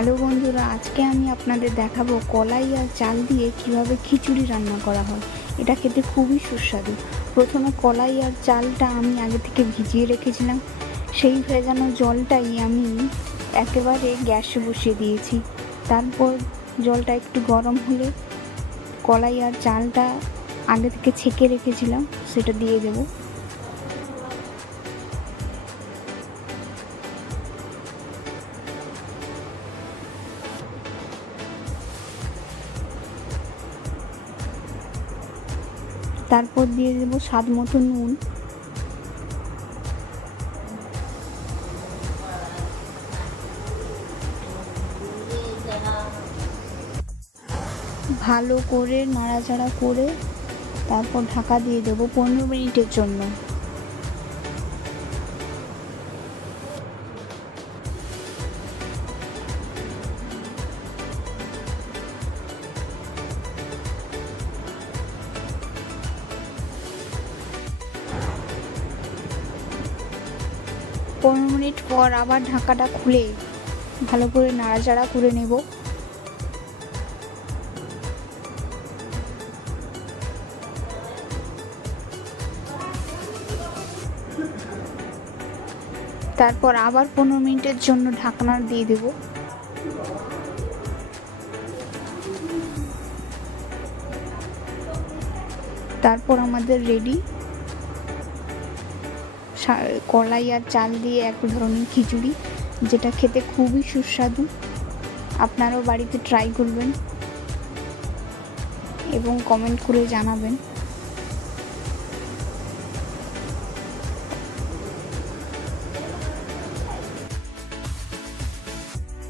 Hello বন্ধুরা, আজকে আমি আপনাদের দেখাবো কলাই আর চাল দিয়ে কিভাবে খিচুড়ি রান্না করা হয়। এটা খেতে খুবই সুস্বাদু। প্রথমে কলাই আর চালটা আমি আগে থেকে ভিজিয়ে রেখেছিলাম। সেই ভেজানো জলটাই আমি একেবারে গ্যাসে বসিয়ে দিয়েছি। তারপর জলটা একটু গরম হলে কলাই আর চালটা আগে থেকে ছেঁকে রেখেছিলাম সেটা দিয়ে দেবো। তারপর দিয়ে দেবো স্বাদ মতো নুন, ভালো করে নাড়াচাড়া করে তারপর ঢাকা দিয়ে দেবো 15 মিনিটের জন্য। পনেরো মিনিট পর আবার ঢাকাটা খুলে ভালো করে নাড়াচাড়া করে নেব। তারপর আবার 15 মিনিটের জন্য ঢাকনা দিয়ে দেব। তারপর আমাদের রেডি কলাই আর চাল দিয়ে এক ধরনের খিচুড়ি, যেটা খেতে খুবই সুস্বাদু। আপনারাও বাড়িতে ট্রাই করবেন এবং কমেন্ট করে জানাবেন।